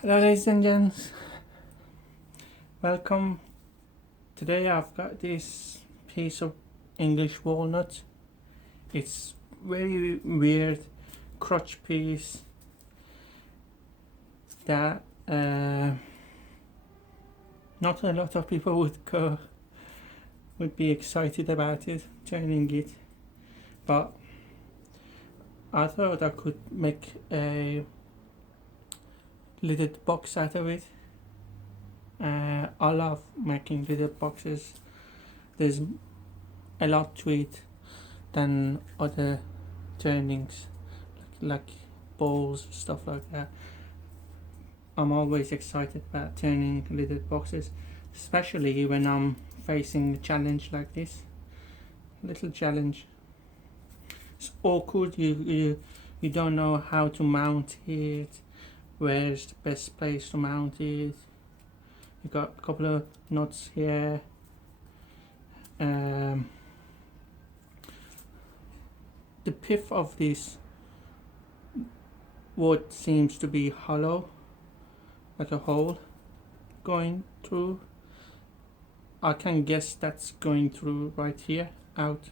Hello ladies and gents, welcome. Today I've got this piece of English walnut. It's very weird crotch piece that not a lot of people would be excited about it, turning it, but I thought I could make a lidded box out of it. I love making lidded boxes. There's a lot to it than other turnings, like bowls, stuff like that. I'm always excited about turning lidded boxes, especially when I'm facing a challenge like this. Little challenge. It's awkward. You don't know how to mount it. Where's the best place to mount it? You got a couple of nuts here. The pith of this wood seems to be hollow, like a hole going through. I can guess that's going through right here, out.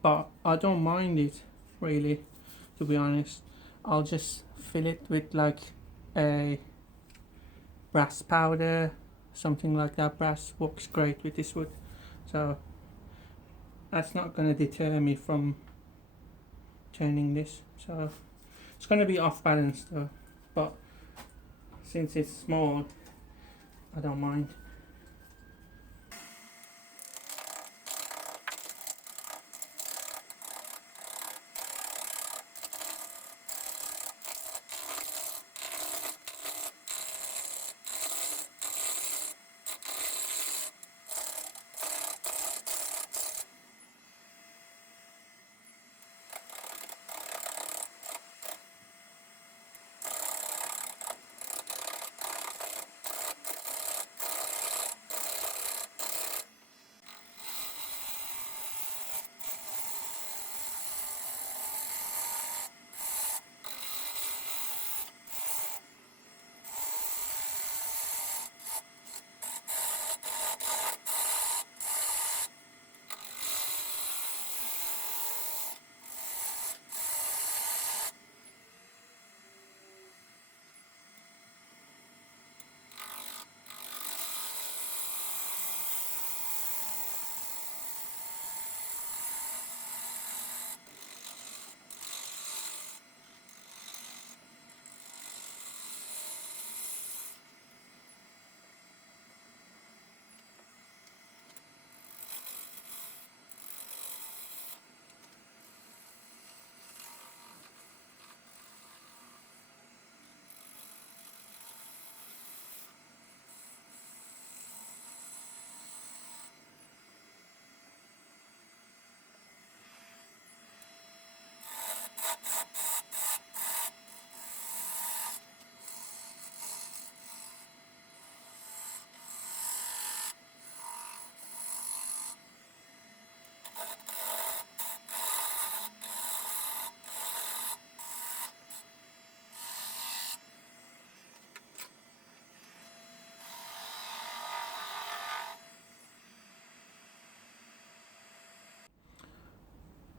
But I don't mind it, really, to be honest. I'll just fill it with like a brass powder, something like that. Brass works great with this wood, so that's not going to deter me from turning this. So it's going to be off balance though, but since it's small, I don't mind.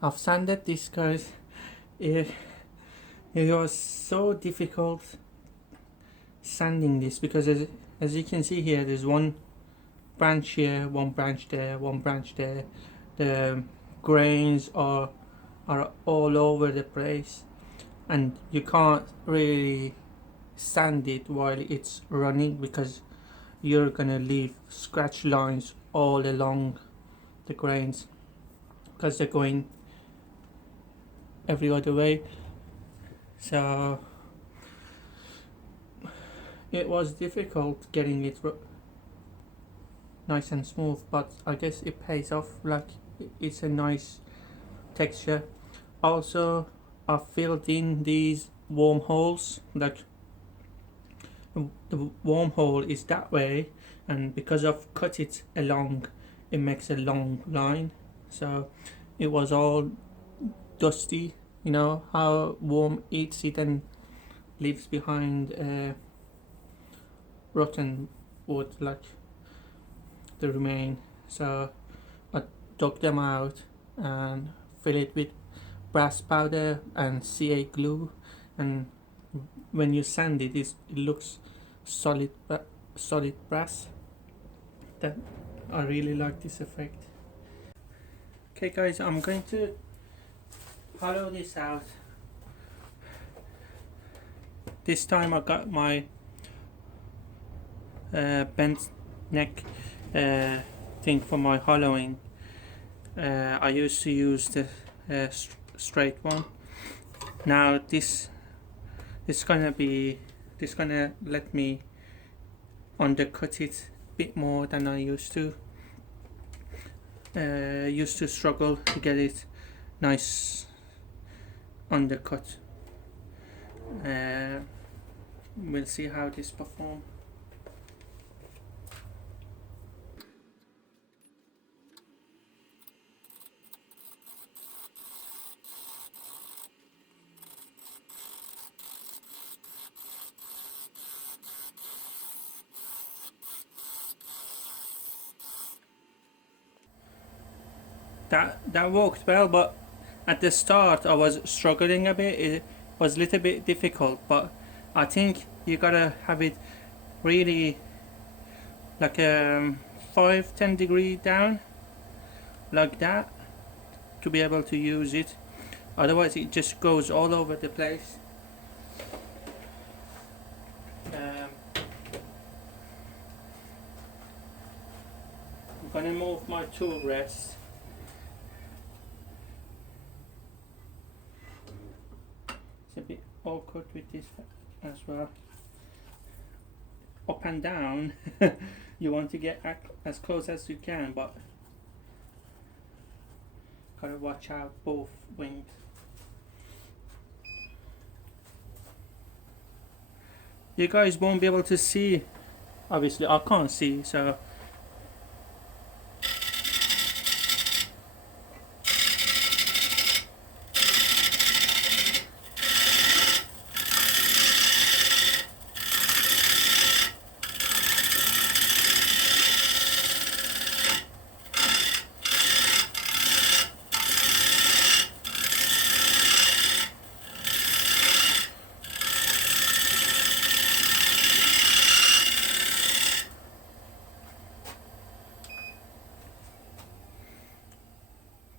I've sanded this because it, it was so difficult sanding this, because as you can see here, there's one branch here, one branch there, one branch there. The grains are all over the place, and you can't really sand it while it's running, because you're gonna leave scratch lines all along the grains, because they're going every other way. So it was difficult getting it nice and smooth, but I guess it pays off. Like, it's a nice texture. Also, I filled in these wormholes. Like, the wormhole is that way, and because I've cut it along, it makes a long line. So it was all dusty. You know how worm eats it and leaves behind rotten wood, like the remain. So I dug them out and fill it with brass powder and CA glue, and when you sand it, it looks solid, solid brass. That I really like this effect. Okay, guys, I'm going to hollow this out. This time I got my bent neck uh, thing for my hollowing. I used to use the straight one. Now this gonna let me undercut it a bit more than I used to. Used to struggle to get it nice undercut. We'll see how this performs. That worked well, but at the start I was struggling a bit. It was a little bit difficult, but I think you gotta have it really like 5-10 degree down, like that, to be able to use it. Otherwise it just goes all over the place. I'm gonna move my tool rest. It's a bit awkward with this as well. Up and down, you want to get as close as you can, but gotta watch out both wings. You guys won't be able to see, obviously I can't see, so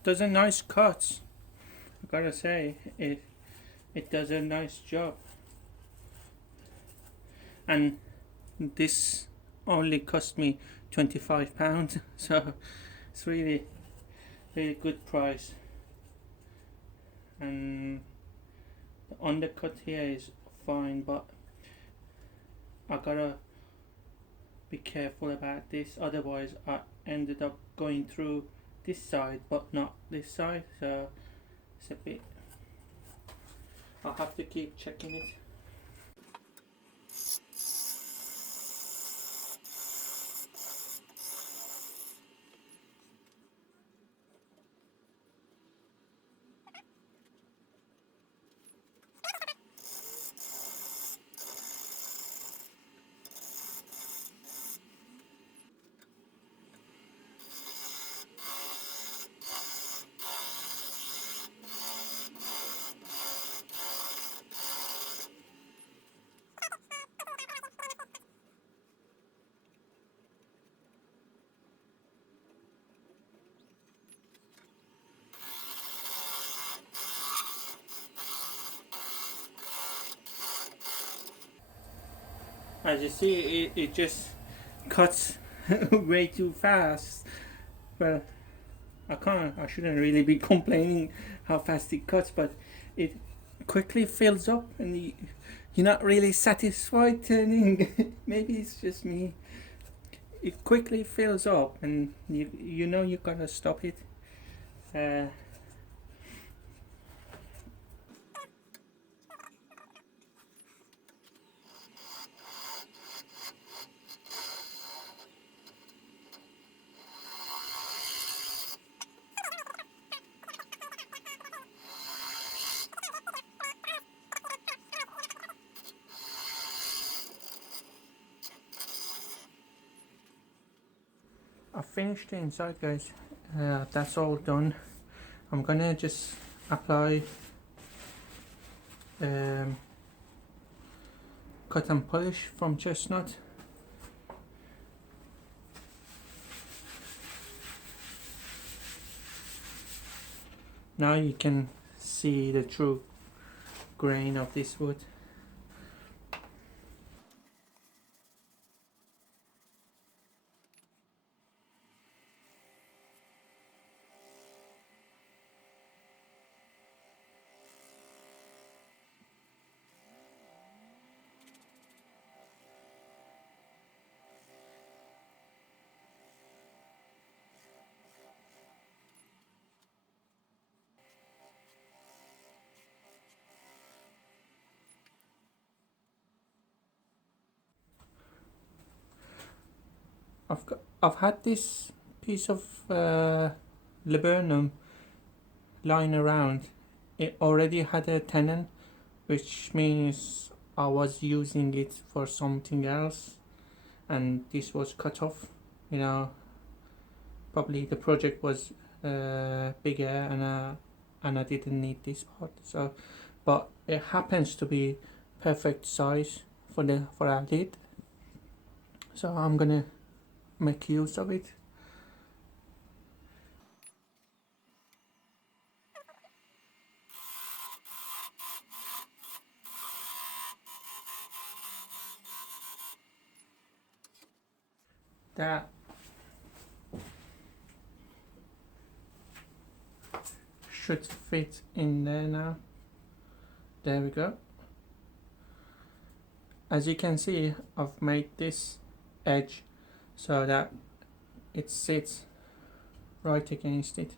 does a nice cut. I gotta say, it does a nice job. And this only cost me £25, so it's really good price. And the undercut here is fine, but I gotta be careful about this, otherwise I ended up going through this side but not this side, so it's a bit, I'll have to keep checking it. As you see, it just cuts way too fast. Well, I shouldn't really be complaining how fast it cuts, but it quickly fills up and you're not really satisfied turning. Maybe it's just me. It quickly fills up and you know you gotta stop it. I finished the inside, guys. That's all done. I'm gonna just apply cut and polish from chestnut. Now you can see the true grain of this wood. I've had this piece of laburnum lying around. It already had a tenon, which means I was using it for something else, and this was cut off. You know, probably the project was bigger, and I didn't need this part. So, but it happens to be perfect size for our lid. So I'm gonna make use of it. That should fit in there now. There we go. As you can see, I've made this edge so that it sits right against it.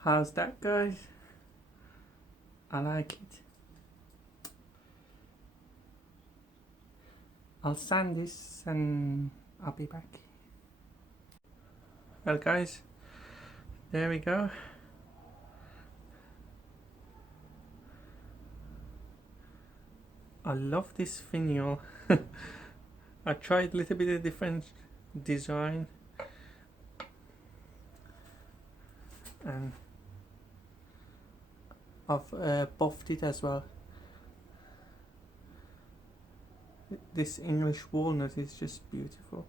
How's that, guys? I like it. I'll sand this and I'll be back. Well, guys, there we go. I love this finial. I tried a little bit of different design, and I've buffed it as well. This English walnut is just beautiful,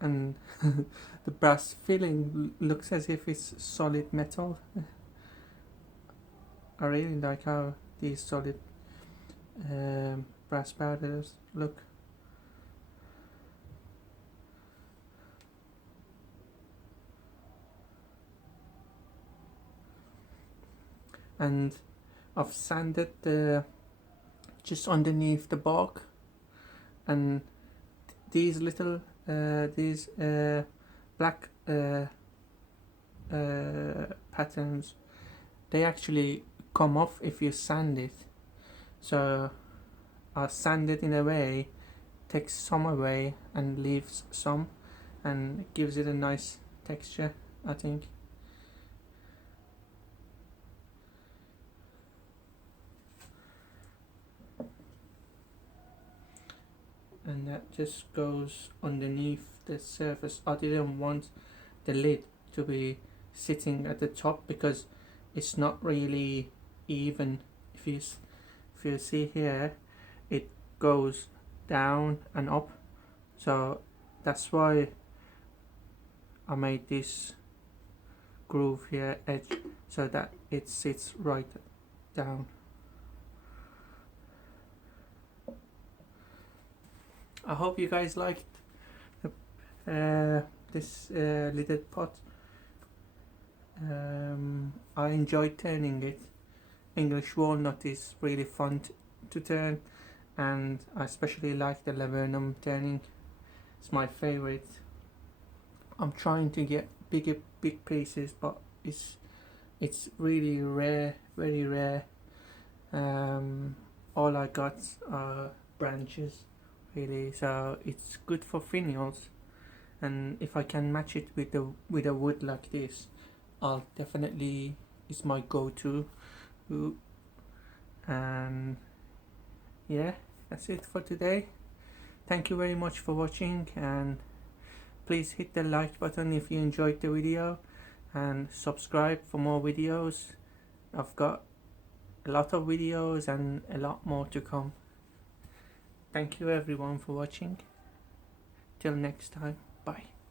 and the brass filling looks as if it's solid metal. I really like how these solid brass powders look. And I've sanded the just underneath the bark, and these little black patterns, they actually come off if you sand it. So I sand it in a way, takes some away and leaves some, and gives it a nice texture. I think. And that just goes underneath the surface. I didn't want the lid to be sitting at the top because it's not really even. If you see here, it goes down and up, so that's why I made this groove here edge so that it sits right down. I hope you guys liked this little pot. I enjoyed turning it. English walnut is really fun to turn, and I especially like the laburnum turning. It's my favorite. I'm trying to get big pieces, but it's really rare, very rare. All I got are branches, really. So it's good for finials, and if I can match it with a wood like this, I'll definitely, it's my go-to. And yeah, that's it for today. Thank you very much for watching, and please hit the like button if you enjoyed the video, and subscribe for more videos. I've got a lot of videos and a lot more to come. Thank you everyone for watching. Till next time, bye.